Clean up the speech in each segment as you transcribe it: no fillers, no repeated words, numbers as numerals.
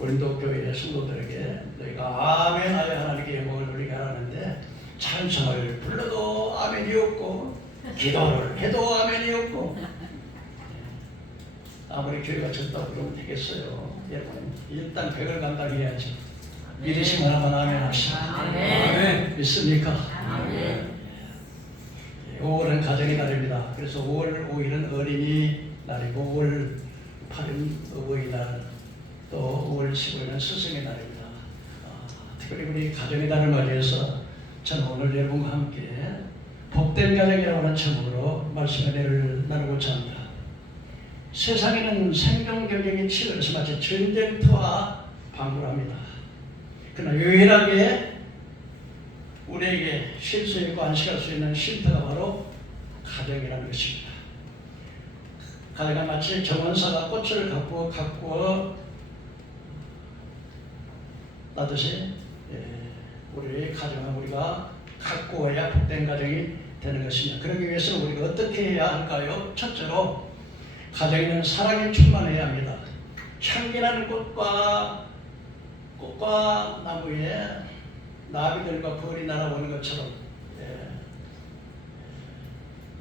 고린도 교회 성도들에게 너희가 아멘 하여 하나님께 영광을 돌리게 하라는데, 찬송을 불러도 아멘이 없고 기도를 해도 아멘이 없고, 아무리 교회가 적다고 그러면 되겠어요. 여러분, 일단 100을 감당해야지. 믿으시면 하나만 아멘 하시오. 아멘. 믿습니까? 아멘. 5월은 가정의 달입니다. 그래서 5월 5일은 어린이날이고 5월 8일은 어버이날, 또 5월 15일은 스승의 날입니다. 특별히 우리 가정의 달을 맞이해서 저는 오늘 여러분과 함께 복된 가정이라고 하는 제목으로 말씀의 내를 나누고자 합니다. 세상에는 생존 경쟁이 치열해서 마치 전쟁터와 방불합니다. 그러나 유일하게 우리에게 쉴 수 있고 안식할 수 있는 쉼터가 바로 가정이라는 것입니다. 가정은 마치 정원사가 꽃을 가꾸어 따듯이 우리 가정은 우리가 가꾸어야 복된 가정이 되는 것입니다. 그러기 위해서는 우리가 어떻게 해야 할까요? 첫째로 가정에는 사랑이 충만해야 합니다. 향기나는 꽃과 나무에 나비들과 벌이 날아오는 것처럼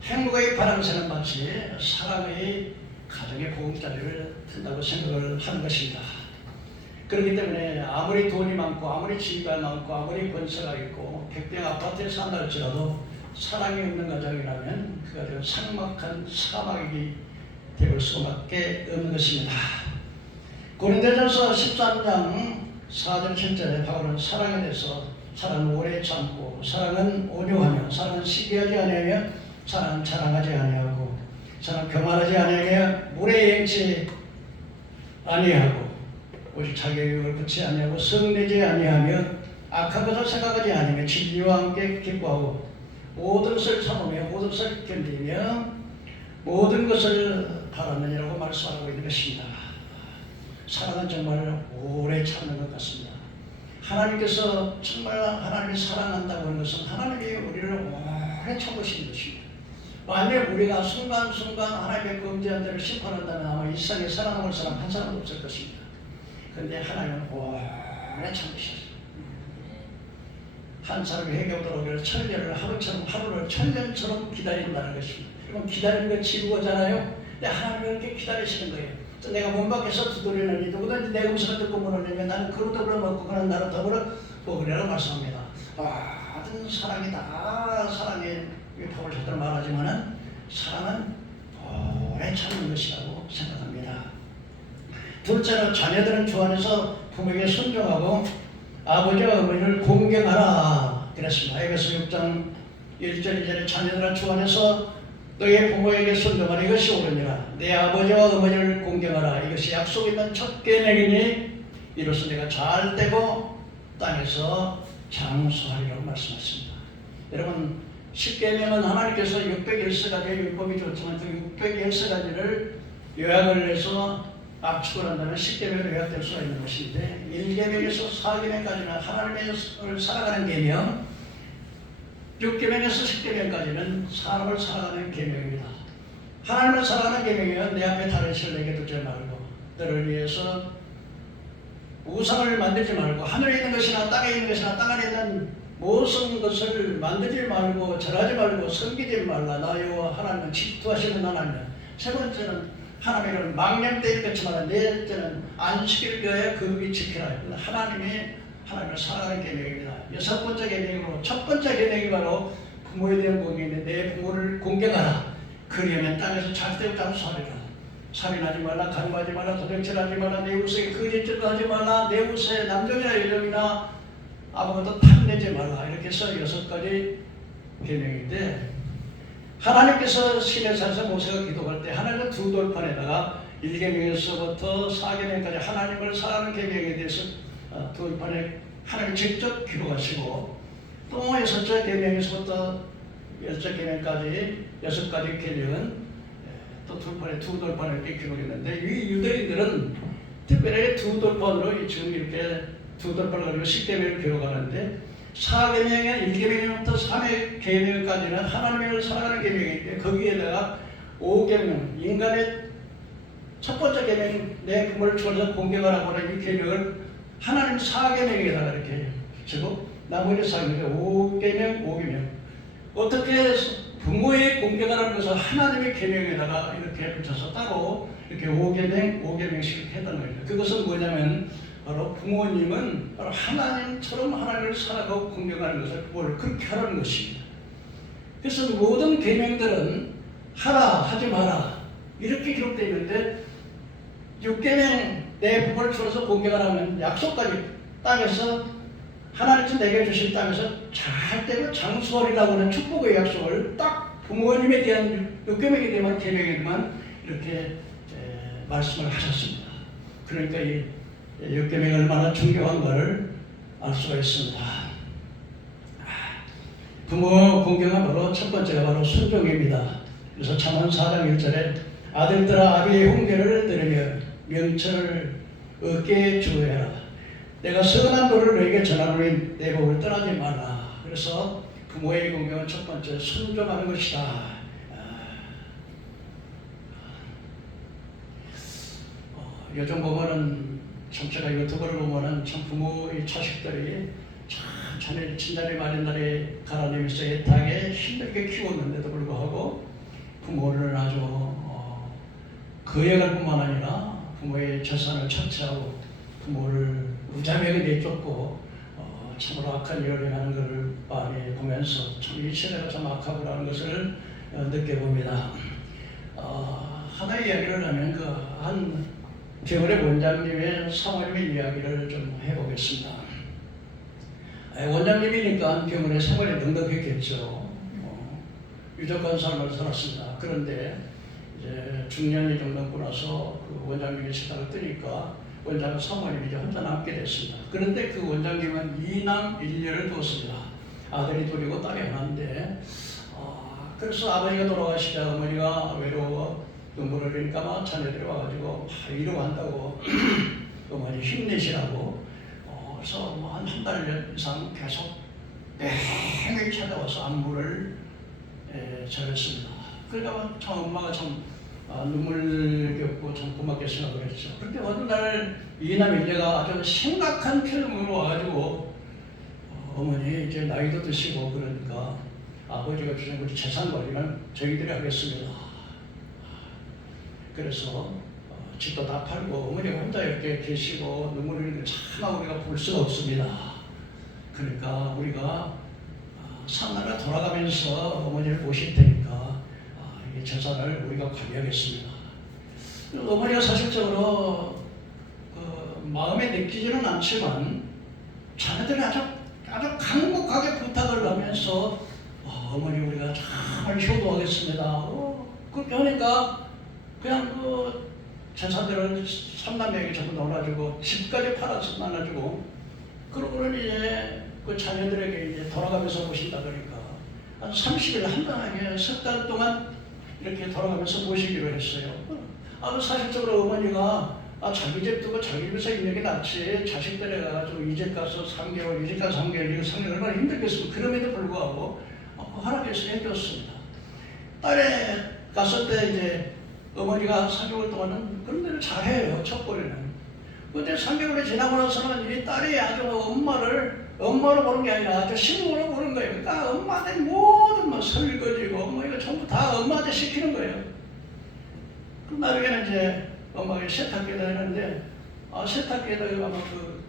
행복의 바람새는 마치 사랑의 가정의 보금자리를 튼다고 생각을 하는 것입니다. 그렇기 때문에 아무리 돈이 많고 아무리 지위가 많고 아무리 권세가 있고 백병 아파트에 산다 할지라도 사랑이 없는 가정이라면 그 가정은 삭막한 사막이 되올 수밖에 없는 것입니다. 고린도전서 13장 4절 7절에 바울은 사랑에 대해서 사랑은 오래 참고, 사랑은 온유하며, 사랑은 시기하지 아니하며, 사랑은 자랑하지 아니하고, 사랑은 교만하지 아니하며, 물에 행치 아니하고, 오직 자기의 욕을 붙지 아니하고, 성내지 아니하며, 악한 것을 생각하지 아니하며, 진리와 함께 기뻐하고, 모든 것을 참으며, 모든 것을 견디며, 모든 것을 바라느니라고 말씀하고 있는 것입니다. 사랑은 정말 오래 참는 것 같습니다. 하나님께서 정말 하나님이 사랑한다고 하는 것은 하나님이 우리를 오래 참으시는 것입니다. 만약 우리가 순간순간 하나님의 범죄한 자를 심판한다면 아마 이 세상에 살아남을 사람 한 사람도 없을 것입니다. 그런데 하나님은 오래 참으셨어요. 한 사람이 회개하도록 천년을 하루를 천년처럼 기다린다는 것입니다. 그럼 기다리는 건 지루하잖아요. 근데 하나님은 이렇게 기다리시는 거예요. 내가 문 밖에서 두드리는 누구든지 내 음성을 듣고 문을 열면 나는 그로 더불어 먹고 그는 나로 더불어 먹으리라고 말씀합니다. 모든 사랑이다. 사랑의 법을 절대로 말하지만은 사랑은 오래 참는 것이라고 생각합니다. 둘째로 자녀들은 주 안에서 부모에게 순종하고 아버지와 어머니를 공경하라 그랬습니다. 에베소 6장 1절 2절에 자녀들은 주 안에서 너의 부모에게 순종하라 이것이 옳으니라. 내 아버지와 어머니를 공경하라 이것이 약속 있는 첫 계명이니 이로써 내가 잘 되고 땅에서 장수하리라고 말씀하셨습니다. 여러분 10계명은 하나님께서 613가지의 율법이 좋지만 그 613가지를 요약을 해서 압축을 한다면 10계명으로 요약될 수가 있는 것인데 1계명에서 4계명까지는 하나님을 살아가는 계명, 6계명에서 10계명까지는 사람을 살아가는 계명입니다. 하나님을 살아가는 계명이면 내 앞에 다른 신을 내게 두지 말고 너를 위해서 우상을 만들지 말고 하늘에 있는 것이나 땅에 있는 것이나 땅 안에 있는 모든 것을 만들지 말고 절하지 말고 섬기지 말라. 나 여호와 하나님은 질투하시는 하나님이야. 세 번째는 하나님은 망령되이 뺏지마라. 넷째는 안식일 교회 거룩히 지키라. 하나님을 살아가는 계명입니다. 여섯 번째 계명으로 첫 번째 계명이 바로 부모에 대한 공경인데 내 부모를 공경하라. 그리하면 땅에서 잘되고 장수하리라. 살인하지 말라, 간음하지 말라, 도둑질하지 말라, 내 우스에 거짓짓도 하지 말라, 내 우스에 남종이나 여종이나 아무것도 탐내지 말라. 이렇게 해서 여섯 가지 계명인데 하나님께서 시내산에서 모세가 기도할 때 하나님은 두 돌판에다가 1계명에서부터 4계명까지 하나님을 사랑하는 계명에 대해서 돌판에 하나님 직접 기록하시고 또 여섯째 계명에서부터 여섯째 계명까지 여섯 가지 계명은 또 두 돌판에 이렇게 기록했는데 이 유대인들은 특별히 두 돌판으로 지금 이렇게 두 돌판을 가지고 10계명을 기록하는데 4계명의 1계명부터 3의 계명까지는 하나님을 사랑하는 계명인데 거기에다가 5계명 인간의 첫 번째 계명 내 부모를 주어서 공경하라고 하는 이 계명을 하나님 4계명에다가 이렇게 해요. 그리고 나머지 4계명 5계명 어떻게 부모의 공경하라는 것을 하나님의 계명에다가 이렇게 붙여서 따로 이렇게 5계명씩 했다는 거예요. 그것은 뭐냐면 바로 부모님은 바로 하나님처럼 하나님을 살아가고 공경하는 것을 그걸 그렇게 하라는 것입니다. 그래서 모든 계명들은 하라 하지 마라 이렇게 기록되어 있는데 6계명 내 부모를 주어서 공경하라면 약속까지 땅에서 하나님께서 내게 주신 땅에서 잘 되고 장수하리라고 하는 축복의 약속을 딱 부모님에 대한 6계명에 대한 계명에만 이렇게 말씀을 하셨습니다. 그러니까 이 6계명이 얼마나 중요한가를 알 수가 있습니다. 부모 공경은 바로 첫 번째가 바로 순종입니다. 그래서 잠언 4장 1절에 아들들아 아비의 훈계를 들으며 명철을 얻게 주어야 내가 선한 도를 너에게 전하노니 내 법을 떠나지 말라. 그래서 부모의 공경은 첫 번째 순종하는 것이다. 요즘 보면은 전체가 유튜브를 보면은 참 부모의 자식들이 참 친자리 마련날에 가라앉으면서 애타게 힘들게 키웠는데도 불구하고 부모를 아주 거역할 뿐만 아니라 부모의 재산을 착취하고 부모를 무자비하게 내쫓고 참으로 악한 일을 행하는 것을 많이 보면서 참 이 시대가 참 악하구나는 것을 느껴봅니다. 하나의 이야기를 하면 그 한 병원의 원장님의 사모님의 이야기를 좀 해보겠습니다. 원장님이니까 병원의 생활에 넉넉했겠죠. 유족한 삶을 살았습니다. 그런데 이제 중년이 좀 넘고 나서 그 원장님이 세상을 뜨니까 원장 사모님이 이제 혼자 남게 됐습니다. 그런데 그 원장님은 2남 1녀를 두었습니다. 아들이 둘이고 딸이 하나인데 그래서 아버지가 돌아가시자 어머니가 외로워 눈물을 흘리니까 막 자녀들이 와가지고 위로한다고 어머니 힘내시라고 그래서 한 달 이상 계속 매일 찾아와서 안부를 전했습니다. 그러니까 참 엄마가 참 눈물겹고 참 고맙게 생각을 했죠. 그런데 어느 날 이남 일녀가 아주 심각한 필름으로 와가지고 어머니 이제 나이도 드시고 그러니까 아버지가 주신 우리 재산 관리는 저희들이 하겠습니다. 그래서 집도 다 팔고 어머니가 혼자 이렇게 계시고 눈물 흘리는 참 우리가 볼 수가 없습니다. 그러니까 우리가 상하를 돌아가면서 어머니를 모실 테니까 이 재산을 우리가 관리하겠습니다. 어머니가 사실적으로 마음에 느끼지는 않지만 자녀들이 아주 간곡하게 부탁을 하면서 어머니 우리가 정말 효도하겠습니다. 그렇게 하니까 그냥 그 재산들을 3남매에게 전부 넣어가지고 집까지 팔아서 나눠주고 그러고는 이제 그 자녀들에게 이제 돌아가면서 모신다 그러니까 한 30일 한단하게 석 달 동안 이렇게 돌아가면서 모시기로 했어요. 사실적으로 어머니가 자기 집 두고 자기 집에서 있는 게 낫지 자식들에 가가지고 이 집 가서 3개월, 이 집 가서 3개월 이거 3개월 얼마나 힘들겠으면 그럼에도 불구하고 허락해서 해줬습니다. 딸에 갔을 때 이제 어머니가 3개월 동안은 그런 데를 잘해요. 첫번에는. 근데 3개월이 지나고 나서는 이 딸이 아주 엄마로 보는 게 아니라 아주 신부로 보는 거예요. 그러니까 엄마한테 모든 뭐 설거지고 뭐 이거 전부 다 엄마한테 시키는 거예요. 그 나중에는 이제 엄마가 세탁기에다 했는데 세탁기에다가 아마 그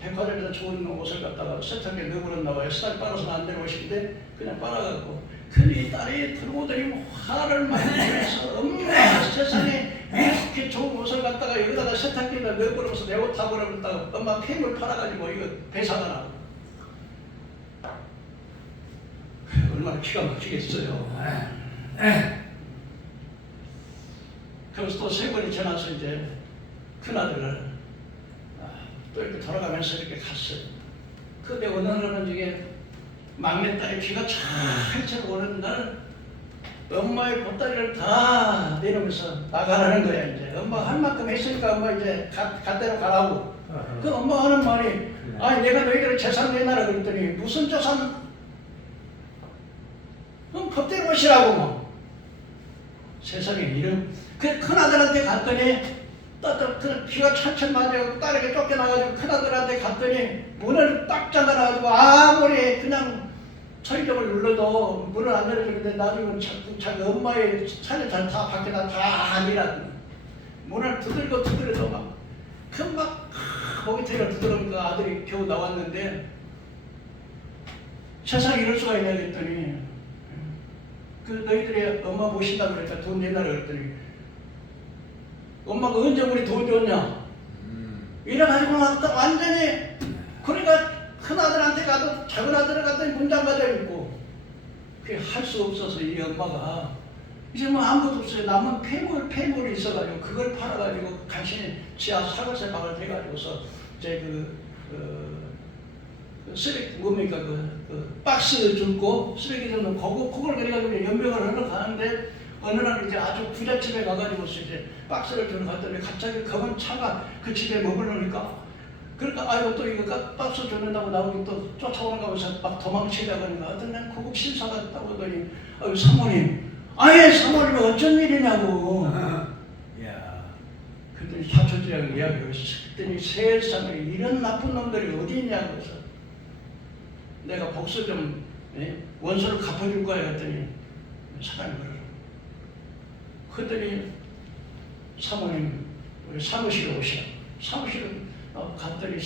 백화점에서 좋은 옷을 갖다가 세탁기에 넣어버렸나 봐요. 쌀 빨아서는 안 되는 옷인데 그냥 빨아갖고 근데 이 딸이 들어오더니 화를 많이 내면서 엄마 세상에 이렇게 좋은 옷을 갖다가 여기다가 세탁기에다 넣어버려서 내 옷 다 버려버렸다가 엄마 폐물 팔아가지고 이거 배상을 하고 얼마나 기가 막히겠어요. 그래서 또 3번이 지나서 이제 큰아들을 또 이렇게 돌아가면서 이렇게 갔어요. 근데 어느 날은 이게 막내딸이 비가 찰찰 오는 날 엄마의 보따리를 다 내려오면서 나가라는 거야. 이제 엄마 할 만큼 했으니까 엄마 이제 갈 대로 가라고. 그 엄마 하는 말이 아니 내가 너희들 재산 내놔라 그랬더니 무슨 재산? 그럼 법대로 오시라고 뭐. 세상에 이런 그 큰아들한테 갔더니 그 비가 철철 맞아요. 딸에게 쫓겨나가지고 큰아들한테 갔더니 문을 딱 잠가놔가지고 아무리 그냥 철경을 눌러도 문을 안 열어주는데 나중에 자기 엄마의 차례 다 밖에다 다 아니라 문을 두들겨도 막 금방 거기 들어 두드러니까 아들이 겨우 나왔는데 세상에 이럴 수가 있냐 그랬더니 그 너희들이 엄마 모신다고 그랬다 돈 내놔라 그랬더니 엄마가 언제 우리 돈 줬냐 이래가지고 완전히 그러니까 큰아들한테 가도 작은아들을 갔더니 문장가져 있고 그게 할 수 없어서 이 엄마가 이제 뭐 아무것도 없어요. 남은 폐물이 있어가지고 그걸 팔아가지고 간신히 지하 사과세 방을 해가지고서 이제 쓰레기 뭡니까 그 박스 줍고 쓰레기 줍는 그걸 그래가지고 연명을 하러 가는데 어느 날 이제 아주 부잣집에 가가지고서 이제 박스를 들고 갔더니 갑자기 검은 차가 그 집에 머무르니까 그러니까 아이고 또 이거 박스 줬는다고 나오니 또 쫓아오는가 해서 막 도망치려고 하니까 어떤 날 고급 신사가 있다고 하더니 아유 사모님 아예 사모님이 어쩐 일이냐고 그랬더니 사촌지랑 이야기를 했더니 세상에 이런 나쁜 놈들이 어디 있냐고 해서 내가 복수 좀 원수를 갚아줄 거야 했더니 사장님 그러더라고. 그랬더니 사모님 우리 사무실에 오시라. 사무실에 갔더니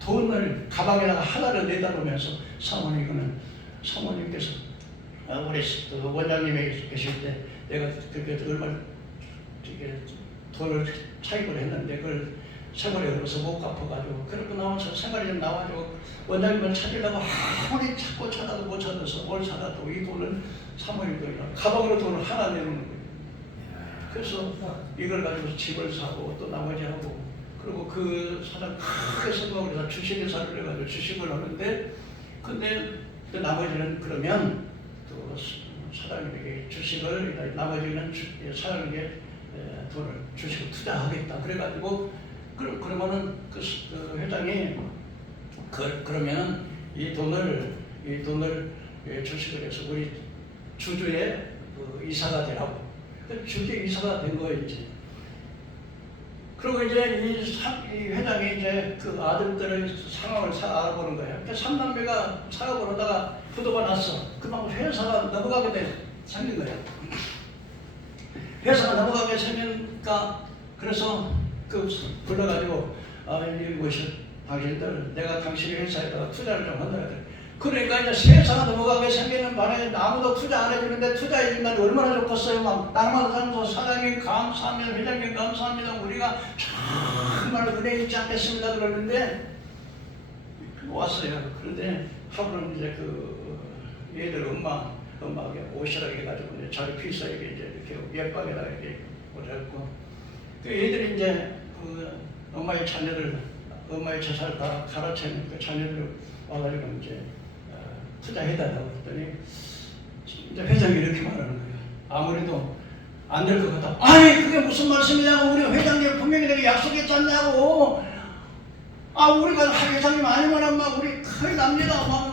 돈을 가방에다가 하나를 내다보면서 사모님 이거는 사모님께서 우리 원장님이 계실 때 내가 그렇게 얼마 돈을 차입을 했는데 그걸 생활에 걸어서 못 갚아가지고 그러고 나와서 생활에 좀 나와가지고 원장님을 찾으려고 아무리 찾고 찾아도 못 찾아서 뭘 찾아도 이 돈을 사모님 돈이라 가방으로 돈을 하나 내놓는 거예요. 그래서 이걸 가지고 집을 사고 또 나머지 하고 그리고 그 사람 크게 성공을 해서 주식회사를 해가지고 주식을 하는데 근데 그 나머지는 그러면 또 사장님에게 주식을 나머지는 사장님에게 돈을 주식을 투자하겠다 그래가지고 그러면은 그 회장이 그러면은 이 돈을 주식을 해서 우리 주주의 이사가 되라고 주주의 이사가 된 거예요 이제. 그리고 이제 이 회장이 이제 그 아들들의 상황을 알아보는 거예요. 그러니까 삼남매가 사업을 하다가 부도가 났어. 그만 회사가 넘어가게 생긴 거예요. 회사가 넘어가게 생기니까 그래서 불러가지고 이것이 당신들 내가 당신의 회사에다가 투자를 좀 한다 그래. 그러니까 이제 회사가 넘어가게 생기는 바람에 아무도 투자 안 해주는데 투자해준다니 얼마나 좋겠어요. 막 나만 사면서 사장님 감사합니다. 회장님 감사합니다. 우리가 정말 은혜 잊지 않겠습니다. 그러는데 왔어요. 그런데 하루는 이제 얘들 엄마에게 오시라 해가지고 이제 자기 필사에게 이제 이렇게 옆방에다가 이렇게 오셨고 얘들이 이제 엄마의 재산을 다 갈아채는 그 자녀들을 와가지고 이제 투자해달라고 했더니 이제 회장이 이렇게 말하는 거예요. 아무래도 안 될 것 같다. 아니 그게 무슨 말씀이냐고 우리 회장님 분명히 내가 약속했잖냐고. 우리가 회장님 아니면 막 우리 큰일 납니다. 막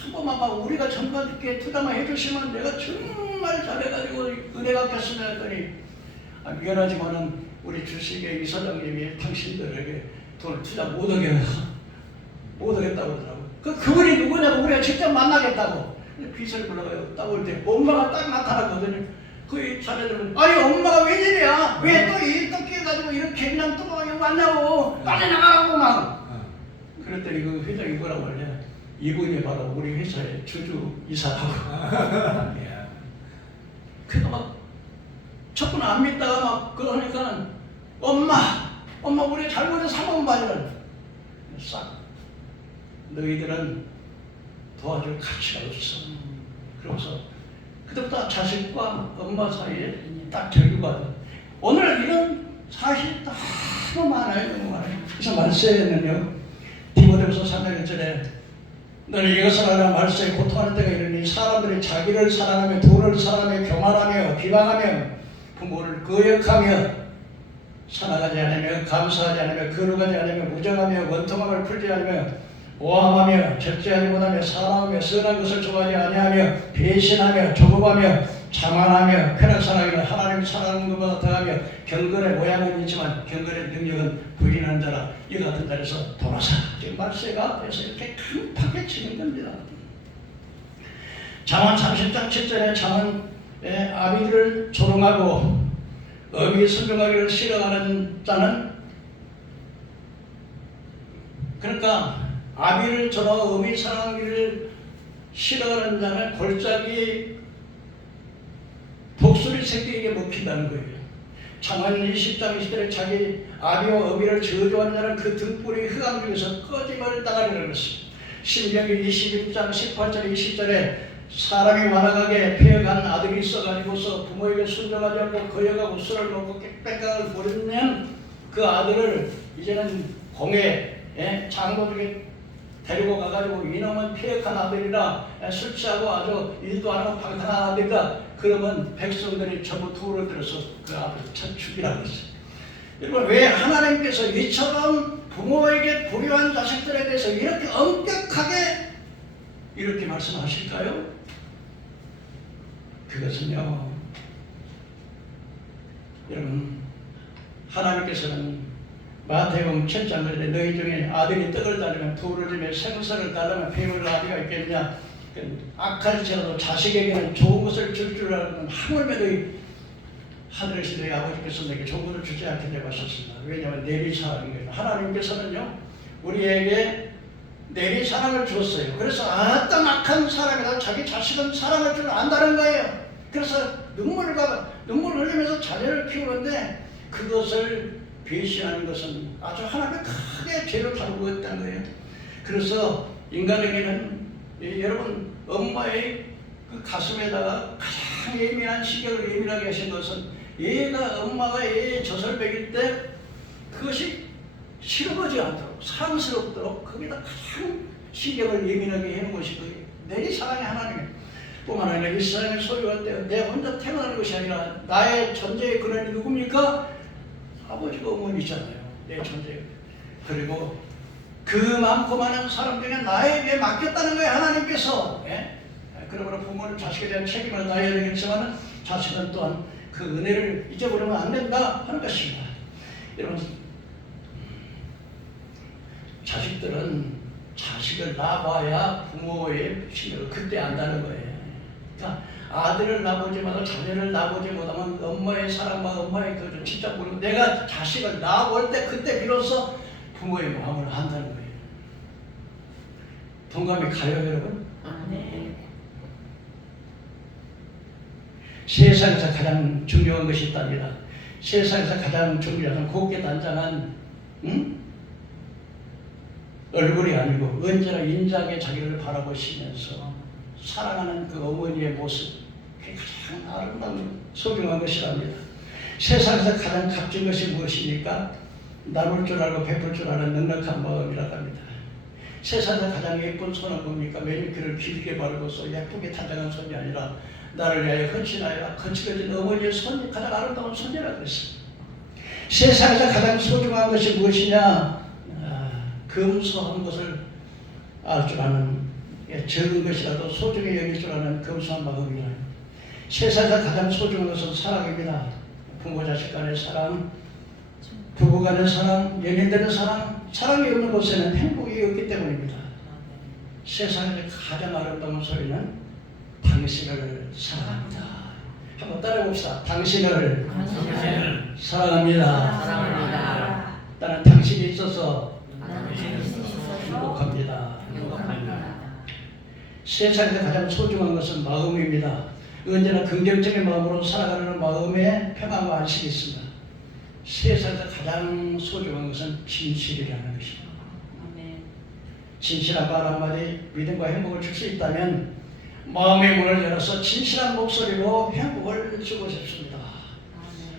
한 번만 막 우리가 정말 이렇게 투자만 해주시면 내가 정말 잘해가지고 은혜 갚겠습니다 했더니 미안하지만은 우리 주식의 이사장님이 당신들에게 돈을 투자 못하겠다고 그러더라고요. 그분이 누구냐고 우리가 직접 만나겠다고. 귀신을 불러가요. 딱 올 때 엄마가 딱 나타났거든요. 그 자녀들은 아니 엄마가 웬일이야? 왜 또 이 뜯겨가지고 이렇게 그냥 또 여기 왔냐고 빨리 나가라고 막. 그랬더니 그 회장이 뭐라고 하냐? 이분이 바로 우리 회사의 주주 이사라고. 그러니까 막 첫분 안 믿다가 막 그러니까 엄마 우리 잘못해서 한 번만 봐줘. 싹 너희들은 도와줄 가치가 없어. 그러면서 그때부터 자식과 엄마 사이에 딱 절규가 돼. 오늘 이런 사실 너무 많아요. 그래서 말세에는요 디모데후서 3장 1절에 너는 이것을 알아 말세에 고통하는 때가 이르니 사람들이 자기를 사랑하며 돈을 사랑하며 교만하며 비방하며 부모를 거역하며 살아가지 않으며 감사하지 않으며 거룩하지 않으며 무정하며 원통함을 풀지 않으며 오함하며 절제하지 못하며 사랑하며 선한 것을 좋아하지 아니하며 배신하며 조급하며 자만하며 쾌락 사랑이며 하나님 사랑하는 것보다 더하며 경건의 모양은 있지만 경건의 능력은 부인한 자라. 이 같은 자리에서 돌아서 지금 말세가 돼서 이렇게 강팍에 치는 겁니다. 잠언 30장 7절에 잠언 아비를 조롱하고 어미 순종하기를 싫어하는 자는, 그러니까 아비를 조롱하고 어미 사랑하기를 싫어하는 자는 골짜기 독수리 새끼에게 먹힌다는 거예요. 잠언 20장 20절에 자기 아비와 어미를 저주한 자는 그 등불이 흑암 중에서 꺼짐을 당하리라고 했습니다. 신명기 21장 18절 20절에 사람이 완악하게 폐역한 아들이 있어가지고서 부모에게 순종하지 않고 거역하고 술을 먹고 빽빽하게 버리면 그 아들을 이제는 공에 장로 중에 데리고 가가지고 이놈은 폐역한 아들이라 술 취하고 아주 일도 안 하고 방탕한 아들이다. 그러면 백성들이 전부 돌을 들어서 그 아들을 쳐 죽이라고 했어요. 여러분, 왜 하나님께서 이처럼 부모에게 불효한 자식들에 대해서 이렇게 엄격하게 이렇게 말씀하실까요? 그것은요, 여러분, 하나님께서는 마태복음 7장에 너희 중에 아들이 떡을 따르면 돌을 주며 생선을 따르면 배울 아비가 있겠느냐. 악할지라도 자식에게는 좋은 것을 줄 알면 하물며 너희 하늘에서 너희 아버지께서 너에게 좋은 것을 주지 않겠냐고 하셨습니다. 왜냐하면 내리사랑인 거예요. 하나님께서는요, 우리에게 내리사랑을 주었어요. 그래서 어떤 악한 사람이라도 자기 자식은 사랑할 줄 안다는 거예요. 그래서 눈물을 흘리면서 자녀를 키우는데 그것을 배신하는 것은 아주 하나님의 크게 죄를 다루고 있다는 거예요. 그래서 인간에게는 여러분, 엄마의 그 가슴에다가 가장 예민한 시경을 예민하게 하신 것은 엄마가 얘의 젖을 먹일 때 그것이 싫어하지 않도록 사랑스럽도록 거기다 가장 시경을 예민하게 해놓은 것이 그 내리사랑의 하나님이에요. 뿐만 아니라 이 세상에 소유할 때 내 혼자 태어나는 것이 아니라 나의 존재의 근원이 누굽니까? 아버지가 어머니잖아요. 내 존재. 그리고 그 많고 많은 사람 중에 나에게 맡겼다는 거예요. 하나님께서. 그러므로 부모는 자식에 대한 책임을 다해야 되겠지만 자식은 또한 그 은혜를 잊어버리면 안 된다 하는 것입니다. 여러분, 자식들은 자식을 낳아봐야 부모의 심리를 그때 안다는 거예요. 그러니까 아들을 낳아보지 마도 자녀를 낳아보지 못하면 엄마의 사랑과 엄마의 그 진짜 모르고 내가 자식을 낳아볼 때 그때 비로소 부모의 마음을 안다는 거예요. 동감이 가요, 여러분? 네. 세상에서 가장 중요한 것이 있답니다. 세상에서 가장 중요한 곱게 단장한 얼굴이 아니고 언제나 인자하게 자기를 바라보시면서 사랑하는 그 어머니의 모습, 그게 가장 아름다운 소중한 것이랍니다. 세상에서 가장 값진 것이 무엇입니까? 나눌 줄 알고 베풀 줄 아는 넉넉한 마음이라고 합니다. 세상에서 가장 예쁜 손은 뭡니까? 매니큐어를 길게 바르고서 예쁘게 단장한 손이 아니라 나를 위하여 헌신하여 거칠어진 어머니의 손이 가장 아름다운 손이라고 했습니다. 세상에서 가장 소중한 것이 무엇이냐? 검소한 것을 알 줄 아는, 적은 것이라도 소중히 여길 줄 아는 검소한 마음이라. 세상에서 가장 소중한 것은 사랑입니다. 부모 자식 간의 사랑, 부부 간의 사랑, 연인들의 사랑, 사랑이 없는 곳에는 행복이 없기 때문입니다. 세상에서 가장 아름다운 소리는 당신을 사랑합니다. 한번 따라해봅시다. 당신을 사랑합니다. 사랑합니다. 나는 당신이 있어서 행복합니다. 세상에서 가장 소중한 것은 마음입니다. 언제나 긍정적인 마음으로 살아가는 마음에 평안과 안식이 있습니다. 세상에서 가장 소중한 것은 진실이라는 것입니다. 진실한 말 한마디 믿음과 행복을 줄 수 있다면 마음의 문을 열어서 진실한 목소리로 행복을 주고 싶습니다.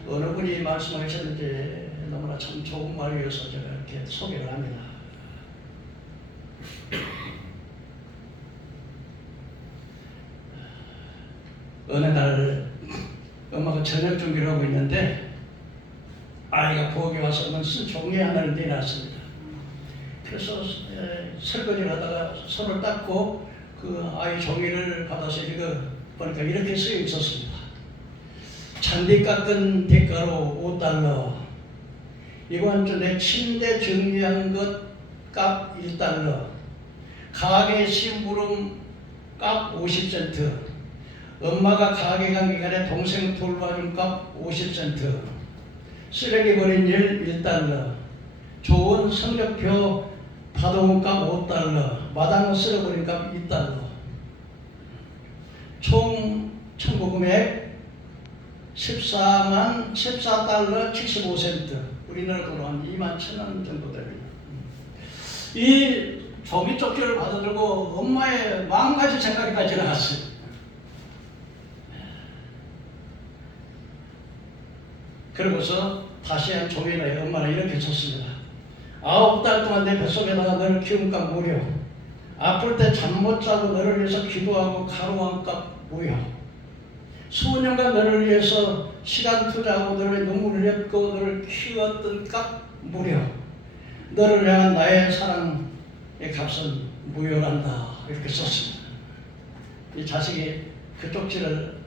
어느 분이 말씀하셨는지 너무나 참 좋은 말이어서 제가 이렇게 소개를 합니다. 어느 날 엄마가 저녁 준비를 하고 있는데 아이가 부엌에 와서 쓴 종이 하나를 내놨습니다. 그래서 설거지를 하다가 손을 닦고 그 아이 종이를 받아서 보니까 이렇게 쓰여 있었습니다. 잔디 깎은 대가로 $5. 이번 주 내 침대 정리한 것 값 $1. 가게 심부름 값 50센트. 엄마가 가게 간 기간에 동생 돌봐준 값 50센트. 쓰레기 버린 일 $1. 좋은 성적표 받아온 값 $5. 마당을 쓸어버린 값 $2. 총 청구 금액 $14.75. 우리나라 돈으로 한 21,000원 정도 됩니다. 이 종이 쪽지를 받아들고 엄마의 마음가짐 생각까지 나갔어요. 그러고서 다시 한 종이에 엄마는 이렇게 썼습니다. 9달 동안 내 뱃속에다가 너를 키운 값 무료. 아플 때 잠 못 자고 너를 위해서 기도하고 가루한 값 무료. 수년간 너를 위해서 시간 투자하고 너를 눈물을 흘렸고 너를 키웠던 값 무료. 너를 향한 나의 사랑의 값은 무효란다. 이렇게 썼습니다. 이 자식이 그 쪽지를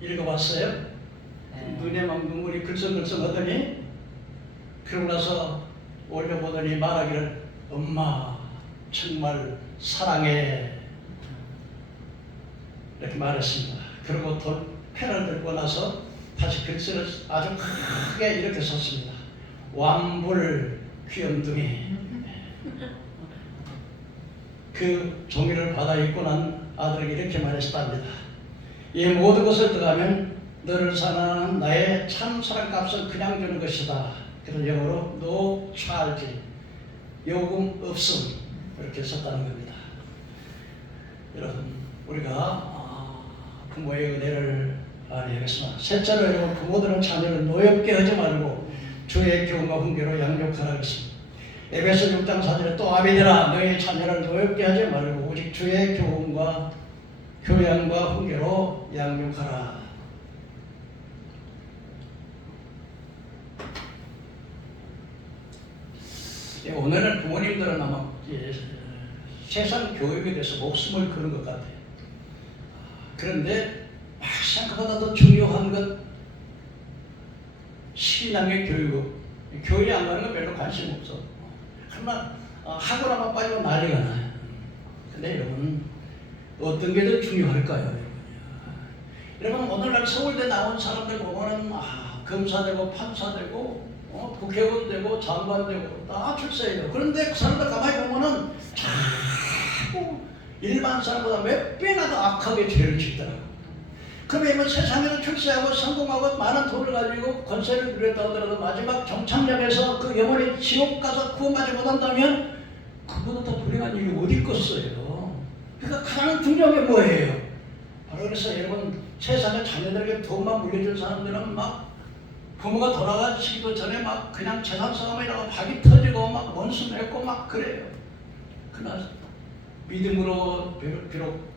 읽어봤어요. 눈에 막 눈물이 글썽글썽 하더니 그러고 나서 올려보더니 말하기를 엄마 정말 사랑해 이렇게 말했습니다. 그리고 펜을 들고 나서 다시 글씨를 아주 크게 이렇게 썼습니다. 완불 귀염둥이. 그 종이를 받아 읽고 난 아들에게 이렇게 말했답니다. 이 모든 것을 떠가면 너를 사랑하는 나의 참 사랑값은 그냥 주는 것이다. 그래서 영어로 no charge, 요금 없음 이렇게 썼다는 겁니다. 여러분 우리가 부모의 은혜를 알아야겠습니다. 셋째로 여러분 부모들은 자녀를 노엽게 하지 말고 주의 교훈과 훈계로 양육하라 했습니다. 에베소 6장 4절에 또 아비들아 너희 자녀를 노엽게 하지 말고 오직 주의 교훈과 교양과 훈계로 양육하라. 오늘은 부모님들은 아마 세상 교육에 대해서 목숨을 거는 것 같아요. 그런데 막상 그보다 더 중요한 것 신앙의 교육. 교회 안 가는 건 별로 관심 없어. 그러나 학원하면 빠지고 난리가 나요. 근데 여러분 어떤 게 더 중요할까요? 여러분 오늘날 서울대 나온 사람들 보면은 검사 되고 판사 되고 국회의원 되고 장관 되고 다 출세해요. 그런데 그 사람들 가만히 보면은 자꾸 일반 사람보다 몇 배나 더 악하게 죄를 짓더라고요. 그러면 세상에서 출세하고 성공하고 많은 돈을 가지고 권세를 누렸다 하더라도 마지막 정착역에서 그 영원히 지옥 가서 구원받지 못한다면 그보다 더 불행한 일이 어디 있겠어요. 그러니까 가장 중요한 게 뭐예요? 바로 그래서 여러분 세상에 자녀들에게 돈만 물려준 사람들은 막 부모가 돌아가시기도 전에 막 그냥 재산 싸움이라고 박이 터지고 막 원수 맺고 막 그래요. 그러나 믿음으로 비록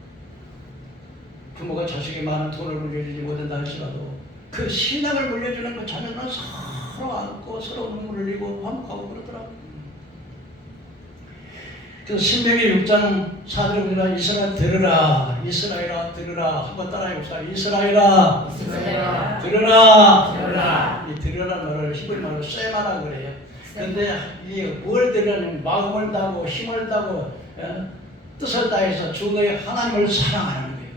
부모가 자식이 많은 돈을 물려주지 못한다 할지라도 그 신앙을 물려주는 그 자녀는 서로 안고 서로 눈물을 흘리고 화목하고 그러더라고요. 그래서 신명기 6장 4절에 보니까 이스라엘 들으라 이스라엘아 들으라 한번 따라해봅시다. 이스라엘아 들으라. 이 들으라는 말을 히브리 말로 쇠마라 그래요. 그런데 이게 뭘 들으라는 마음을 다하고 힘을 다하고 뜻을 다해서 주 너의 하나님을 사랑하는 거예요.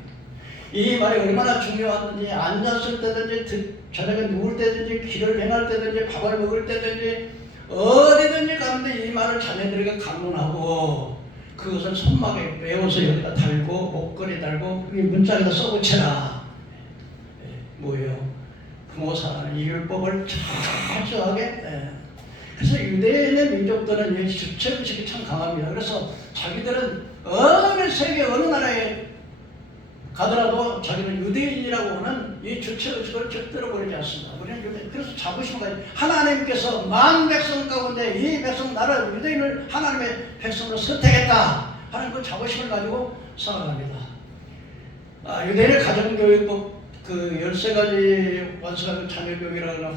이 말이 얼마나 중요한지 앉았을 때든지 저녁에 누울 때든지 길을 행할 때든지 밥을 먹을 때든지 어디든지 가는데 이 말을 자녀들에게 강론하고 그것을 손막에 메워서 여기다 달고 목걸이 달고 문짝에다 써붙여라. 뭐예요? 부모 사랑하는 이 율법을 철저하게. 그래서 유대인의 민족들은 이 주체의식이 참 강합니다. 그래서 자기들은 어느 세계 어느 나라에 가더라도 자기는 유대인이라고 하는 이 주체의식을 절대로 버리지 않습니다. 우리는 유대인. 그래서 자부심을 가지고 하나님께서 만 백성 가운데 이 백성 나라를 유대인을 하나님의 백성으로 선택했다 하는 그 자부심을 가지고 살아갑니다. 유대인의 가정교육법 그 13가지 완성하는 자녀교육이라는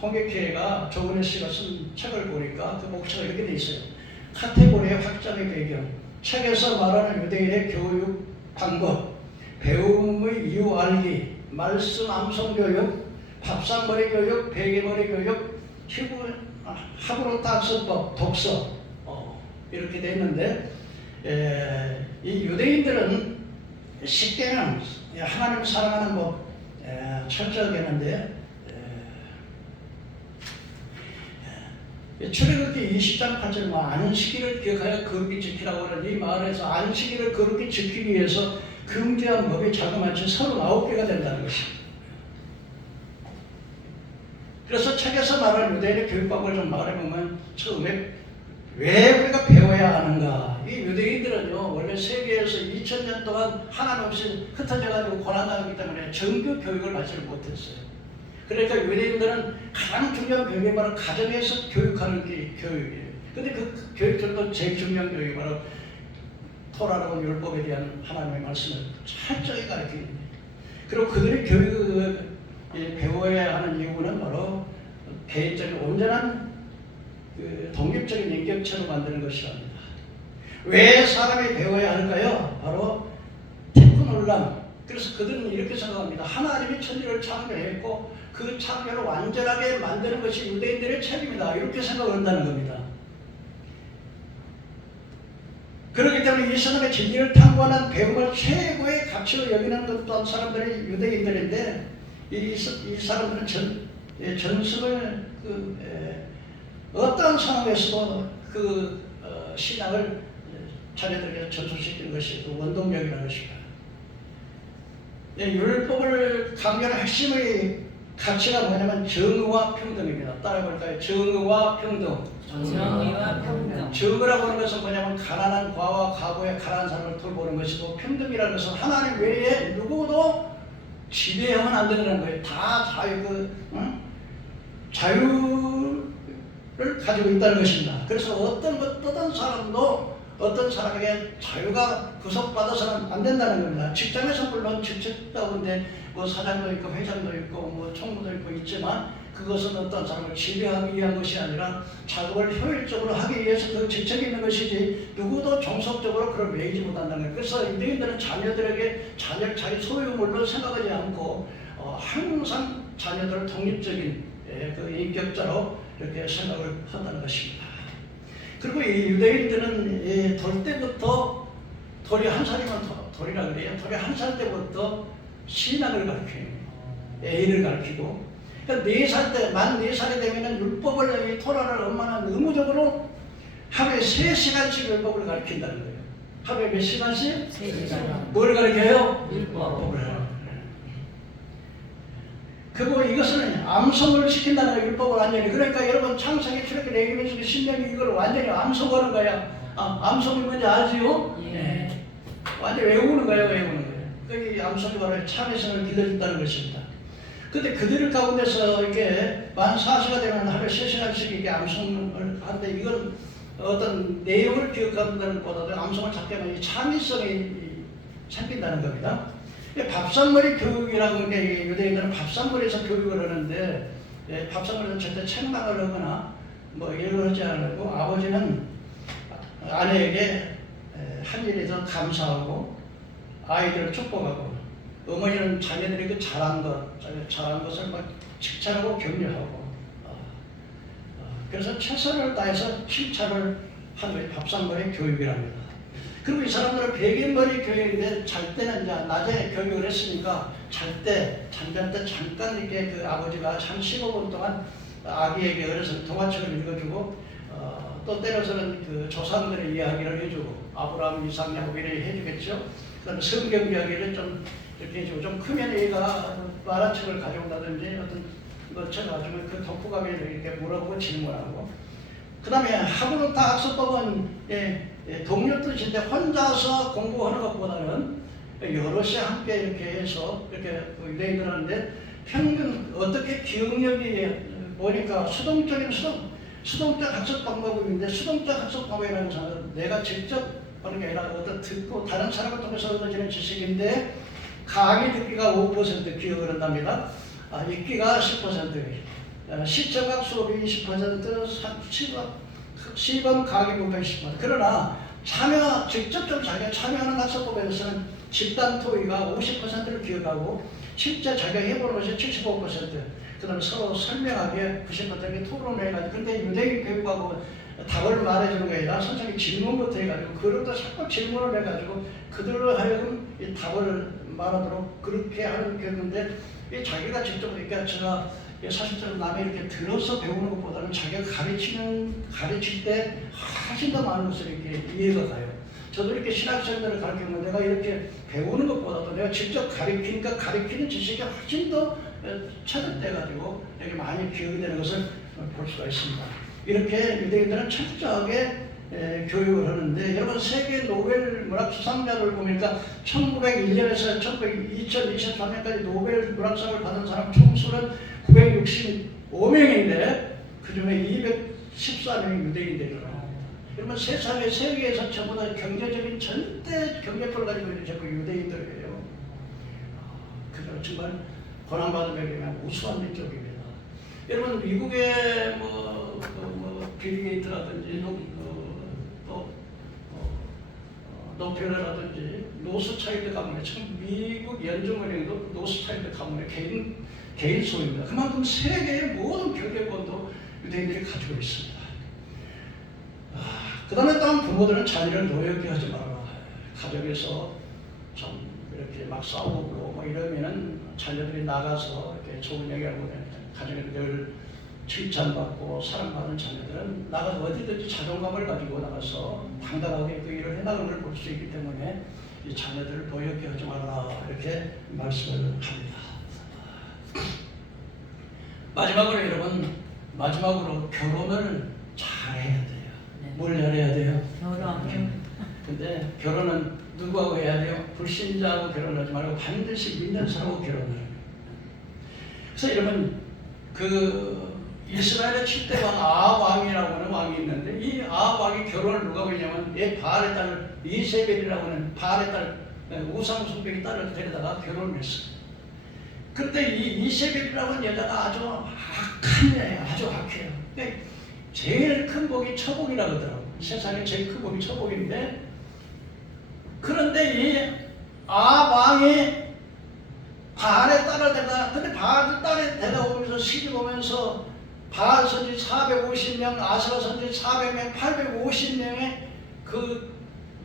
홍익회가 조근혜 씨가 쓴 책을 보니까 그 목차가 이렇게 돼 있어요. 카테고리의 확장의 배경, 책에서 말하는 유대인의 교육 방법, 배움의 이유 알기, 말씀 암송 교육, 밥상머리 교육, 베개머리 교육, 하브로 학습법, 독서 이렇게 되어 있는데 이 유대인들은 쉽게는 하나님을 사랑하는 법 철저하게 했는데 출애굽기 20장 8절 안식일을 기억하여 거룩히 지키라고 하는 이 말에서 안식일을 거룩히 지키기 위해서 금지한 법이 자그마치 39개가 된다는 것입니다. 그래서 책에서 말하는 유대인의 교육법을 좀 말해보면 처음에 왜 우리가 배워야 하는가? 이 유대인들은요 원래 세계에서 2000년 동안 하나님 없이 흩어져가지고 고난당하기 때문에 정규 교육을 받지를 못했어요. 그러니까 유대인들은 가장 중요한 교육이 바로 가정에서 교육하는 게 교육이에요. 근데 그 교육들도 제일 중요한 교육이 바로 토라라고 율법에 대한 하나님의 말씀을 철저히 가르치는데, 그리고 그들이 교육을 배워야 하는 이유는 바로 개인적인 온전한 독립적인 인격체로 만드는 것이랍니다. 왜 사람이 배워야 할까요? 바로 티kkun 오람. 그래서 그들은 이렇게 생각합니다. 하나님이 천지를 창조했고 그 창조를 완전하게 만드는 것이 유대인들의 책임이다. 이렇게 생각한다는 겁니다. 그렇기 때문에 이 세상의 진리를 탐구하는 배움을 최고의 가치로 여기는 것 또한 사람들이 유대인들인데, 이 사람들은 전승을 어떤 상황에서도 신앙을 자녀들에게 전수시키는 것이 원동력이라는 것입니다. 율법을 강조하는 핵심의 가치가 뭐냐면 정의와 평등입니다. 따라해볼까요? 정의와 평등. 정의와 평등. 정의라고 하는 것은 뭐냐면 가난한 과와 과거의 가난한 사람을 돌보는 것이고, 평등이라는 것은 하나님 외에 누구도 지배하면 안 되는 거예요. 다 자유를 가지고 있다는 것입니다. 그래서 어떤 사람도 어떤 사람에게 자유가 구속받아서는 안 된다는 겁니다. 직장에서 물론 직책 가운데 사장도 있고 회장도 있고 총무도 있고 있지만, 그것은 어떤 사람을 지배하기 위한 것이 아니라 작업을 효율적으로 하기 위해서 그 직책이 있는 것이지 누구도 종속적으로 그걸 매이지 못한다는 거예요. 그래서 유대인들은 자녀들에게 자기 소유물로 생각하지 않고 항상 자녀들을 독립적인 그 인격자로 이렇게 생각을 한다는 것입니다. 그리고 이 유대인들은 돌 때부터, 돌이 한 살이면 돌이라 그래요. 돌이 한 살 때부터 신앙을 가르쳐요. A를 가르치고, 그러니까 4살 때, 만 4살이 되면은 율법을, 토라를 엄마는 의무적으로 하루에 3시간씩 율법을 가르친다는 거예요. 하루에 몇 시간씩? 3시간. 뭘 가르쳐요? 율법을. 그리고 이것은 암송을 시킨다는 거예요. 율법을 완전히. 그러니까 여러분 창세기, 출애굽기, 레위기, 신명기 이걸 완전히 암송하는 거야. 암송이 뭔지 아시요? 예. 완전히 외우는 거예요. 그 암송이 바로 참회성을 길러준다는 것입니다. 근데 그들 가운데서 이렇게 만 4시가 되면 하루에 3시간씩 이렇게 암송을 하는데, 이건 어떤 내용을 기억한다는 것보다도 암송을 잡게 하면 이 참회성이 생긴다는 겁니다. 밥상머리 교육이라고 하는 게, 유대인들은 밥상머리에서 교육을 하는데, 밥상머리에서 절대 책망을 하거나 이런 하지 않고, 아버지는 아내에게 한 일에 더 감사하고 아이들을 축복하고, 어머니는 자녀들이 그 잘한 것을 칭찬하고 격려하고, 그래서 최선을 다해서 칭찬을 하는 게 밥상머리 교육이랍니다. 그리고 이 사람들은 베개머리 교육인데, 잘 때는 이제 낮에 교육을 했으니까 잠잘 때 잠깐 이렇게 그 아버지가 한 15분 동안 아기에게 어려서 동화책을 읽어주고, 또 때려서는 그 조상들의 이야기를 해주고, 아브라함, 이삭, 야곱 이렇게 해주겠죠. 그다음에 성경 이야기를 좀 이렇게 해주고, 좀 크면 얘가 만화책을 가져온다든지 어떤 책 가지고 그 독후감에 이렇게 물어보고 질문하고, 그 다음에 하브로 학습법은 동료 뜻인데 혼자서 공부하는 것보다는 여럿이 함께 이렇게 해서 이렇게 유대인들 하는데, 평균 어떻게 기억력이 보니까 수동적 학습 방법인데, 수동적 학습 방법이라는 것은 내가 직접 하는 게 아니라 어떤 듣고 다른 사람을 통해서 얻어지는 지식인데, 강의 듣기가 5% 기억을 한답니다. 읽기가 10%, 시청각 수업이 20%, 시범 가계부가 있습니다. 그러나 직접적으로 자기가 참여하는 학습법에서는 집단 토의가 50%를 기억하고 실제 자기가 해보는 것이 75%, 그 다음에 서로 설명하게 90%를 토론을 해가지고, 근데 유대인 교육하고 답을 말해주는 게 아니라 선생님이 질문부터 해가지고 그것도 자꾸 질문을 해가지고 그들로 하여금 이 답을 말하도록 그렇게 하는 교육인데, 이 자기가 직접 그러니까 제가 사실적으로 남이 이렇게 들어서 배우는 것보다는 자기가 가르칠 때 훨씬 더 많은 것을 이렇게 이해가 가요. 저도 이렇게 신학생들을 가르치면 내가 이렇게 배우는 것보다도 내가 직접 가르치니까 가르치는 지식이 훨씬 더 체득돼가지고 이렇게 많이 기억이 되는 것을 볼 수가 있습니다. 이렇게 유대인들은 철저하게 교육을 하는데, 여러분 세계 노벨 문학 수상자를 보니까 1901년에서 2023년까지 노벨 문학상을 받은 사람 총수는 965명인데 그 중에 214명이 유대인들이라고. 여러분 세계에서 전부 다 경제적인 절대 경제력을 가지고 있는 전부 유대인들이에요. 그래서 정말 고난받은 백이면 우수한 민족입니다. 여러분 미국의 빌 게이트라든지 노페라든지 노스차일드 가문에, 지금 미국 연준은행도 노스차일드 가문의 개인 소유입니다. 그만큼 세계의 모든 경제권도 유대인들이 가지고 있습니다. 그 다음에 또 부모들은 자녀를 노역게 하지 말아라. 가정에서 좀 이렇게 막 싸우고 뭐 이러면은 자녀들이 나가서 이렇게 좋은 영향을 가정에 늘 칭찬받고 사랑받는 자녀들은 나가서 어디든지 자존감을 가지고 나가서 당당하게 그 일을 해나가는 걸 볼 수 있기 때문에 이 자녀들을 노역게 하지 말아라, 이렇게 말씀을 합니다. 마지막으로 여러분, 결혼을 잘해야 돼요. 네. 뭘 잘해야 돼요? 결혼. 근데 결혼은 누구하고 해야 돼요? 불신자하고 결혼하지 말고 반드시 믿는 사람하고 결혼을 해요. 그래서 여러분 이스라엘의 7대 왕 아합왕이라고 하는 왕이 있는데, 이 아합왕이 결혼을 누가 하냐면 바알의 딸 이세벨이라고 하는 바알의 딸 우상 숭배의 딸을 데려다가 결혼을 했어요. 그런데 이 이세벨이라고 하는 여자가 아주 악한 여자예요. 아주 악해요. 제일 큰 복이 처복이라고 하더라고요. 세상에 제일 큰 복이 처복인데, 그런데 이 아합왕이 바알의 딸을 근데 바알의 딸을 데려오면서 시집 오면서 바알 선지 450명, 아세라 선지 400명, 850명의 그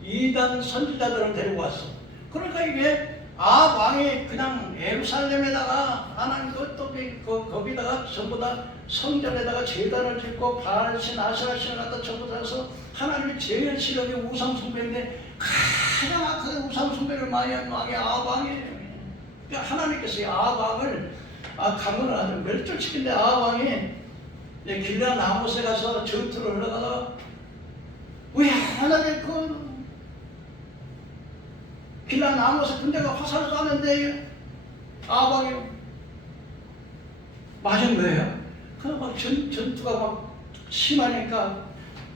이단 선지자들을 데리고 왔어. 그러니까 이게 왕이 그냥 예루살렘에다가 하나님 거기다가 전부 다 성전에다가 제단을 짓고 바알신, 아세라신을 갖다 전부 다 해서 하나님이 제일 싫어하는 우상 숭배인데 가장 악한 우상 숭배를 많이 한 왕이 왕이에요. 그러니까 하나님께서 왕을 강문을 아주 멸절시킨데 왕이 길르앗 라못에 가서 전투를 하다가 왜 하나님의 길르앗 라못에 군대가 화살을 쐈는데 왕이 맞은 거예요. 그래서 막 전투가 막 심하니까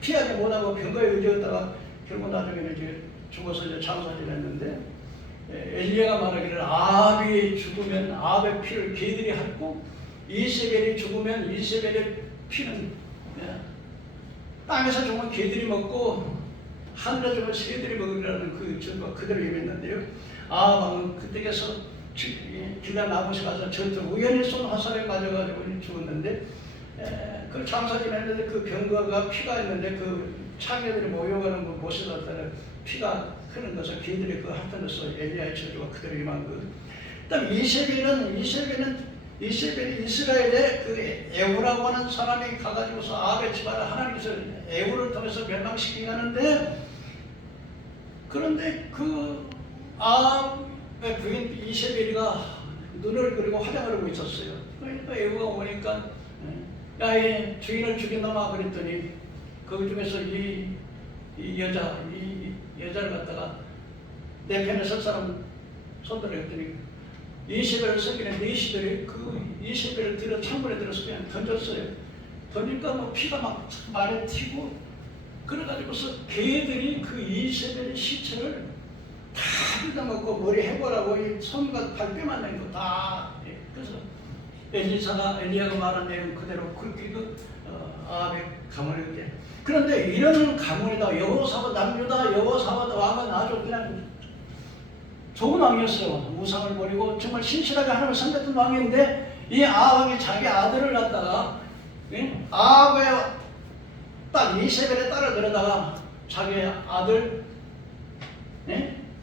피하지 못하고 병거에 의지했다가 결국 나중에는 이제 죽어서 이제 장사를 했는데, 엘리야가 말하기를 아합이 죽으면 아합의 피를 개들이 핥고 이세벨이 죽으면 이세벨의 피는 땅에서 죽으면 개들이 먹고 하늘에 죽으면 새들이 먹으리라는 그 전과 그대로 얘기했는데요. 아합은 그때 가서 길르앗 라못에 가서 전투 우연히 쏜 화살에 맞아가지고 죽었는데, 그걸 장사를 했는데 그 병거가 피가 있는데 그 창녀들이 모여가는 그 못에다 피가 흐르는 것을 개들이 그 핥던 것을 엘리야의 저주가 그대로 임한 것. 그다음 이세벨이 이스라엘의 그 에후라고 하는 사람이 가가지고서 아합의 집안을 하나님께서 에후를 통해서 멸망시키게 하는데, 그런데 그 아합의 부인 이세벨이가 눈을 그리고 화장을 하고 있었어요. 그러니까 에후가 오니까 야, 이 주인을 죽인 놈아 그랬더니 그 중에서 이 여자를 갖다가 내 편에 설 사람 손들어 했더니 이세벨을 섬기는 이시벨이 그 이세벨을 들어 창문에 들어서 그냥 던졌어요. 던지니까 뭐 피가 막 말에 튀고, 그래가지고서 개들이 그 이세벨의 시체를 다 뜯어먹고 머리 해보라고 이 손과 발뼈만 낸 거 다. 그래서 엘리야가 말한 내용 그대로 그렇게 아합의 가문이 돼. 그런데 이런 가문이다. 여호사밧 남유다 여호사밧 왕은 아주 그냥 좋은 왕이었어요. 우상을 버리고 정말 신실하게 하나님을 섬겼던 왕인데 이 아합이 자기 아들을 갖다가 아합의 딸 이세벨의 딸을 데려다가 자기 아들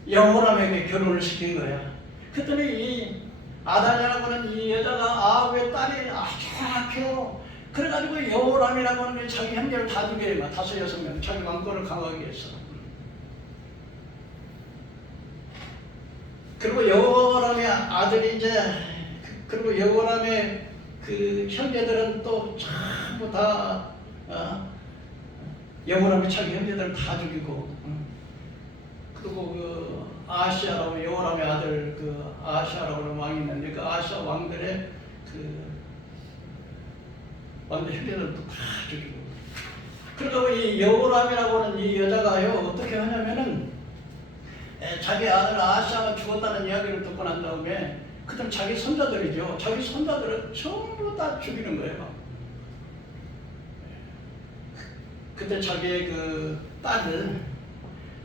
여호람에게 결혼을 시킨 거야. 그랬더니 이 아다냐라고 하는 이 여자가 아합의 딸이 아주 악해요. 그래가지고 여호람이라고 하는 자기 형제를 다 죽여요. 5, 6명 자기 왕권을 강화하기 위해서. 그리고 여호람의 아들이 이제 그리고 여호람의 그 형제들은 또 전부 다 여호람의 자기 형제들을 다 죽이고 그리고 그 아하시아라고 여호람의 아들 그 아하시아라고 하는 왕이 있는데 그 아하시아 왕들의 그 왕들 형제들도 다 죽이고 그리고 이 여호람이라고 하는 이 여자가요 어떻게 하냐면은 자기 아들 아하시아가 죽었다는 이야기를 듣고 난 다음에 그다음 자기 손자들이죠. 자기 손자들을 전부 다 죽이는 거예요. 그때 자기의 그 딸을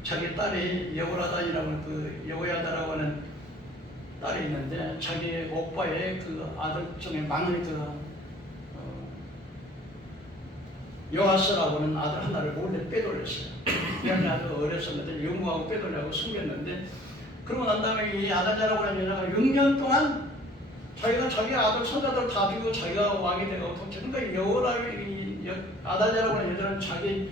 자기 딸이 여호라단이라고 하는 그 여호야다라고 하는 딸이 있는데 자기 오빠의 그 아들 중에 막내 그 요아스라고 하는 아들 하나를 몰래 빼돌렸어요. 그냥 아주 어렸었는데 영무하고 빼돌려고 숨겼는데 그러고 난 다음에 이 아다냐라고 하는 여자가 6년 동안 자기가 자기 아들 손자들 다 죽이고 자기가 왕이 되고 그러니까 여호람이 아다냐라고 하는 여자는 자기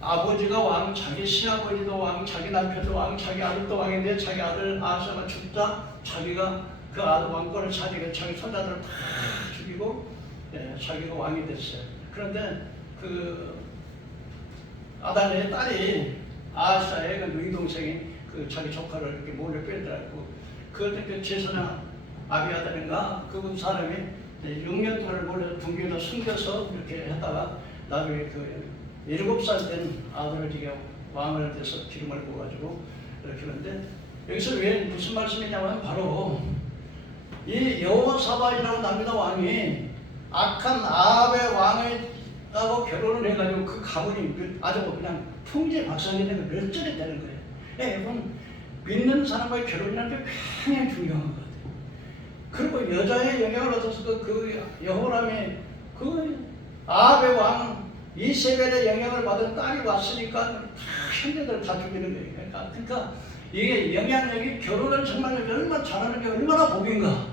아버지가 왕, 자기 시아버지도 왕, 자기 남편도 왕, 자기 아들도 왕인데 자기 아들 아하시아가 죽자 자기가 그 아들 왕권을 차지해 자기 손자들을 다 죽이고 자기가 왕이 됐어요. 그런데 그 아다냐의 딸이 아하시아의 그 누이 동생이 그 자기 조카를 이렇게 몰래 빼더라고. 그때 그 제사장 아비아달인가 그 사람이 6년 동안 몰래 둥기에다 숨겨서 이렇게 하다가 나중에 그 7살 된 아들을 지금 왕을 돼서 기름을 부어가지고 이렇게 하는데 여기서 왜 무슨 말씀이냐면 바로 이 여호사밧이라는 남유다 왕이 악한 아합의 왕하고 결혼을 해가지고 그 가문이 아주 그냥 풍지박산이 되는 몇 절이 되는 거예요. 여러분 믿는 사람과의 결혼이라는 게 굉장히 중요한 것 같아요. 그리고 여자의 영향을 얻어서 그 여호람이 그 아합의 왕 이세벨의 영향을 받은 딸이 왔으니까 다 형제들 다 죽이는 거예요. 그러니까 이게 영향력이 결혼을 정말 얼마나 잘하는 게 얼마나 복인가.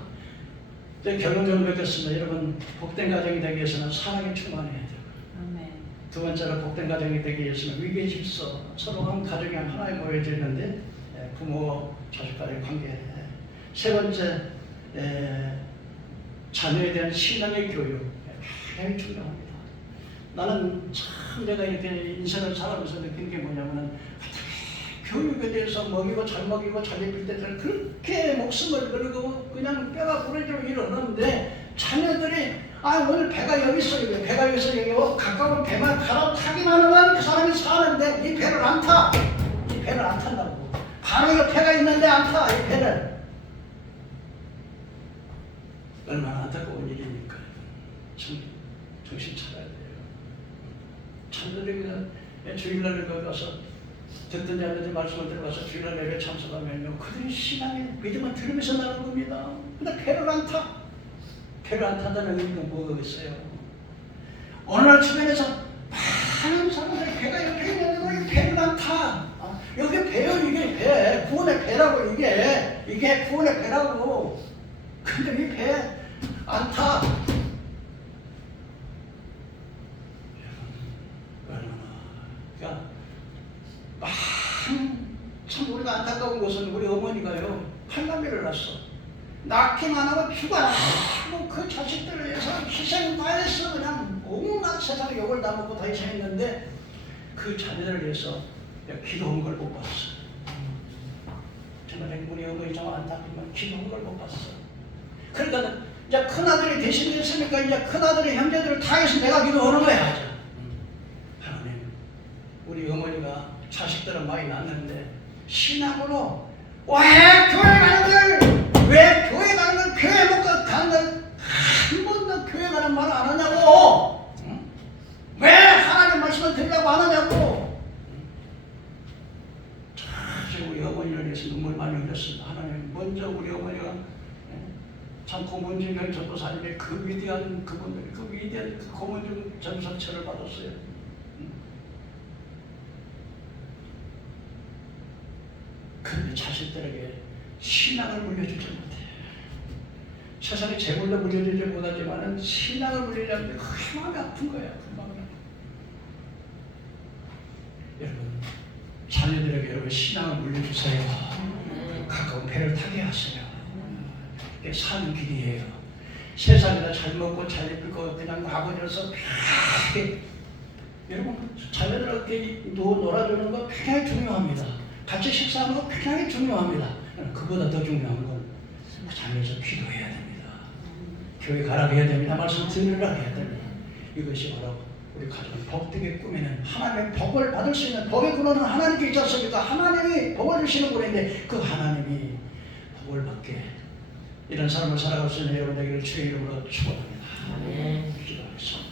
결론적으로 뵙겠습니다. 여러분 복된 가정이 되기 위해서는 사랑이 충만해야 돼요. 두 번째로 복된 가정이 되기 위해서는 위계 질서, 서로 한 가정이 하나에 모여져 있는데 부모, 자식 간의 관계. 세 번째, 자녀에 대한 신앙의 교육. 굉장히 중요합니다. 나는 참 내가 이렇게 인생을 살아가면서 느낀 게 뭐냐면은 교육에 대해서 먹이고 잘 먹이고 잘 입힐 때는 그렇게 목숨을 걸고 그냥 뼈가 부러지고 이러는데 자녀들이 오늘 배가 여기 있어. 배가 여기 있어. 여기 가까운 배만 갈아타기만 하면 그 사람이 사는데 이 배를 안 타. 이 배를 안 탄다고. 바로 옆에가 있는데 안 타. 이 배를. 얼마나 안타까운 일입니까? 정신 차려야 돼요. 참들이 주일날에 가서 듣든지 안 듣든지 말씀을 들어가서 주일날 예배 참석하면요 그들이 신앙의 믿음을 들으면서 나는 겁니다. 근데 배를 안 타. 배를 안 탄다는 의미가 뭐겠어요? 어느 날 주변에서 많은 사람들이 배가 옆에 있는데 왜 배를 안 타? 여기 배요. 이게 배. 구원의 배라고. 이게 구원의 배라고. 근데 이 배 안 타. 그러니까 참 우리가 안타까운 것은 우리 어머니가요 8남매를 낳았어. 낳기만 하고 죽어라 하고 그 자식들을 위해서 희생 다 했어. 그냥 온갖 세상에 욕을 다 먹고 다 희생했는데 그 자녀들을 위해서 기도한 걸 못 봤어. 정말 우리 어머니 좀 안타깝지만 기도한 걸 못 봤어. 그러니까 이제 큰아들이 대신했으니까 이제 큰아들의 형제들을 다 해서 내가 기도하는 거야. 하나님 우리 어머니가 자식들은 많이 낳았는데 신앙으로 왜 교회 가는 걸 교회 못 가는 걸 참 고문중 전도사님의 그 위대한 그분들이 그 위대한 그 고문중 전도사처를 받았어요. 그런데 자식들에게 신앙을 물려주지 못해. 세상에 재물도 물려주지 못하지만은 신앙을 물리려는데 그 마음이 아픈 거야. 그 마음이. 여러분 자녀들에게 여러분 신앙을 물려주세요. 가까운 배를 타게 하세요. 이게 사는 길이에요. 세상에다 잘 먹고 잘 입을 거 그냥 아버지로서 편하게 여러분 자녀들에게 놀아주는 거 굉장히 중요합니다. 같이 식사하는 거 굉장히 중요합니다. 그보다 더 중요한 건 자녀에서 기도해야 됩니다. 교회 가라고 해야 됩니다. 말씀 들으라고 해야 됩니다. 이것이 바로 우리 가정을 복되게 꾸미는 하나님의 복을 받을 수 있는 복의 근원은 하나님께 있지 않습니까? 하나님이 복을 주시는 분인데 그 하나님이 복을 받게 이런 삶을 살아갈 수 있는 여러분에게 주의 이름으로 축원합니다. 기도하겠습니다.